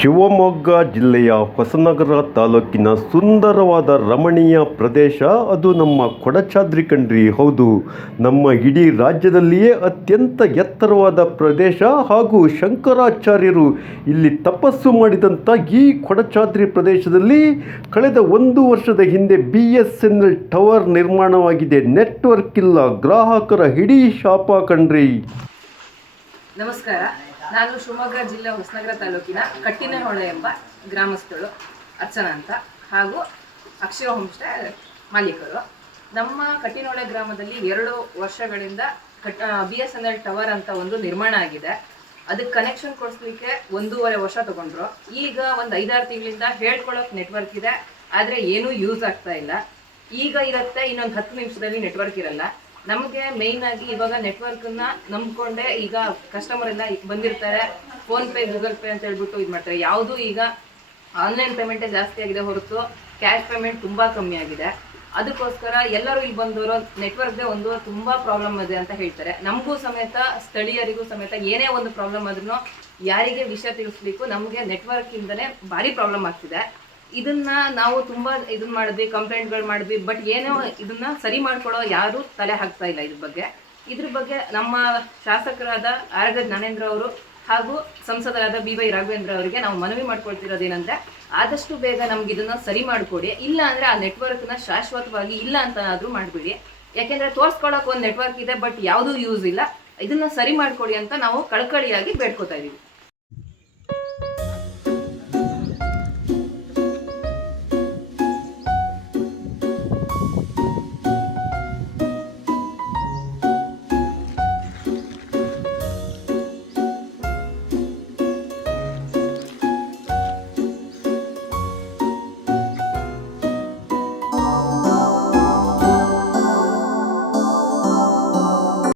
ಶಿವಮೊಗ್ಗ ಜಿಲ್ಲೆಯ ಹೊಸನಗರ ತಾಲೂಕಿನ ಸುಂದರವಾದ ರಮಣೀಯ ಪ್ರದೇಶ ಅದು ನಮ್ಮ ಕೊಡಚಾದ್ರಿ ಕಣ್ರಿ. ಹೌದು, ನಮ್ಮ ಇಡೀ ರಾಜ್ಯದಲ್ಲಿಯೇ ಅತ್ಯಂತ ಎತ್ತರವಾದ ಪ್ರದೇಶ ಹಾಗೂ ಶಂಕರಾಚಾರ್ಯರು ಇಲ್ಲಿ ತಪಸ್ಸು ಮಾಡಿದಂಥ ಈ ಕೊಡಚಾದ್ರಿ ಪ್ರದೇಶದಲ್ಲಿ ಕಳೆದ 1 ವರ್ಷದ ಹಿಂದೆ BSNL ಟವರ್ ನಿರ್ಮಾಣವಾಗಿದೆ. ನೆಟ್ವರ್ಕ್ ಇಲ್ಲ, ಗ್ರಾಹಕರ ಹಿಡೀ ಶಾಪ ಕಣ್ರಿ. ನಮಸ್ಕಾರ, ನಾನು ಶಿವಮೊಗ್ಗ ಜಿಲ್ಲೆ ಹೊಸನಗರ ತಾಲೂಕಿನ ಕಟ್ಟಿನಹೊಳೆ ಎಂಬ ಗ್ರಾಮಸ್ಥಳು ಅರ್ಚನಾ ಅಂತ, ಹಾಗೂ ಅಕ್ಷರ ಹೋಮ್ ಸ್ಟೇ ಮಾಲೀಕರು. ನಮ್ಮ ಕಟ್ಟಿನಹೊಳೆ ಗ್ರಾಮದಲ್ಲಿ 2 ವರ್ಷಗಳಿಂದ BSNL ಟವರ್ ಅಂತ ಒಂದು ನಿರ್ಮಾಣ ಆಗಿದೆ. ಅದಕ್ಕೆ ಕನೆಕ್ಷನ್ ಕೊಡಿಸ್ಲಿಕ್ಕೆ 1.5 ವರ್ಷ ತಗೊಂಡ್ರು. ಈಗ ಒಂದು 5-6 ತಿಂಗಳಿಂದ ಹೇಳ್ಕೊಳ್ಳೋಕೆ ನೆಟ್ವರ್ಕ್ ಇದೆ, ಆದರೆ ಏನೂ ಯೂಸ್ ಆಗ್ತಾ ಇಲ್ಲ. ಈಗ ಇರುತ್ತೆ, ಇನ್ನೊಂದು 10 ನಿಮಿಷದಲ್ಲಿ ನೆಟ್ವರ್ಕ್ ಇರಲ್ಲ. ನಮಗೆ ಮೇಯ್ನ್ ಆಗಿ ಇವಾಗ ನೆಟ್ವರ್ಕನ್ನ ನಂಬ್ಕೊಂಡೆ ಈಗ ಕಸ್ಟಮರ್ ಎಲ್ಲ ಬಂದಿರ್ತಾರೆ. ಫೋನ್ಪೇ, ಗೂಗಲ್ ಪೇ ಅಂತ ಹೇಳ್ಬಿಟ್ಟು ಇದು ಮಾಡ್ತಾರೆ. ಯಾವುದು ಈಗ ಆನ್ಲೈನ್ ಪೇಮೆಂಟೇ ಜಾಸ್ತಿ ಆಗಿದೆ ಹೊರತು ಕ್ಯಾಶ್ ಪೇಮೆಂಟ್ ತುಂಬ ಕಮ್ಮಿ ಆಗಿದೆ. ಅದಕ್ಕೋಸ್ಕರ ಎಲ್ಲರೂ ಇಲ್ಲಿ ಬಂದವರು ನೆಟ್ವರ್ಕ್ದೇ ಒಂದು ತುಂಬ ಪ್ರಾಬ್ಲಮ್ ಇದೆ ಅಂತ ಹೇಳ್ತಾರೆ. ನಮಗೂ ಸಮೇತ, ಸ್ಥಳೀಯರಿಗೂ ಸಮೇತ ಏನೇ ಒಂದು ಪ್ರಾಬ್ಲಮ್ ಆದ್ರೂ ಯಾರಿಗೆ ವಿಷಯ ತಿಳಿಸ್ಲಿಕ್ಕೂ ನಮಗೆ ನೆಟ್ವರ್ಕಿಂದನೇ ಭಾರಿ ಪ್ರಾಬ್ಲಮ್ ಆಗ್ತಿದೆ. ಇದನ್ನ ನಾವು ತುಂಬಾ ಇದನ್ನ ಮಾಡಿದ್ವಿ, ಕಂಪ್ಲೇಂಟ್ಗಳು ಮಾಡಿದ್ವಿ, ಬಟ್ ಏನೋ ಇದನ್ನ ಸರಿ ಮಾಡ್ಕೊಡೋ ಯಾರು ತಲೆ ಹಾಕ್ತಾ ಇಲ್ಲ ಇದ್ರ ಬಗ್ಗೆ ನಮ್ಮ ಶಾಸಕರಾದ ಆರ್ ಜ್ಞಾನೇಂದ್ರ ಅವರು ಹಾಗೂ ಸಂಸದರಾದ BY ರಾಘವೇಂದ್ರ ಅವರಿಗೆ ನಾವು ಮನವಿ ಮಾಡ್ಕೊಳ್ತಿರೋದೇನೆಂದ್ರೆ, ಆದಷ್ಟು ಬೇಗ ನಮ್ಗೆ ಇದನ್ನ ಸರಿ ಮಾಡಿಕೊಡಿ. ಇಲ್ಲ ಅಂದ್ರೆ ಆ ನೆಟ್ವರ್ಕ್ನ ಶಾಶ್ವತವಾಗಿ ಇಲ್ಲ ಅಂತ ಆದ್ರೂ ಮಾಡ್ಬಿಡಿ. ಯಾಕೆಂದ್ರೆ ತೋರ್ಸ್ಕೊಳಕ್ ಒಂದು ನೆಟ್ವರ್ಕ್ ಇದೆ, ಬಟ್ ಯಾವುದೂ ಯೂಸ್ ಇಲ್ಲ. ಇದನ್ನ ಸರಿ ಮಾಡ್ಕೊಡಿ ಅಂತ ನಾವು ಕಳಕಳಿಯಾಗಿ ಬೇಡ್ಕೊತಾ ಇದೀವಿ.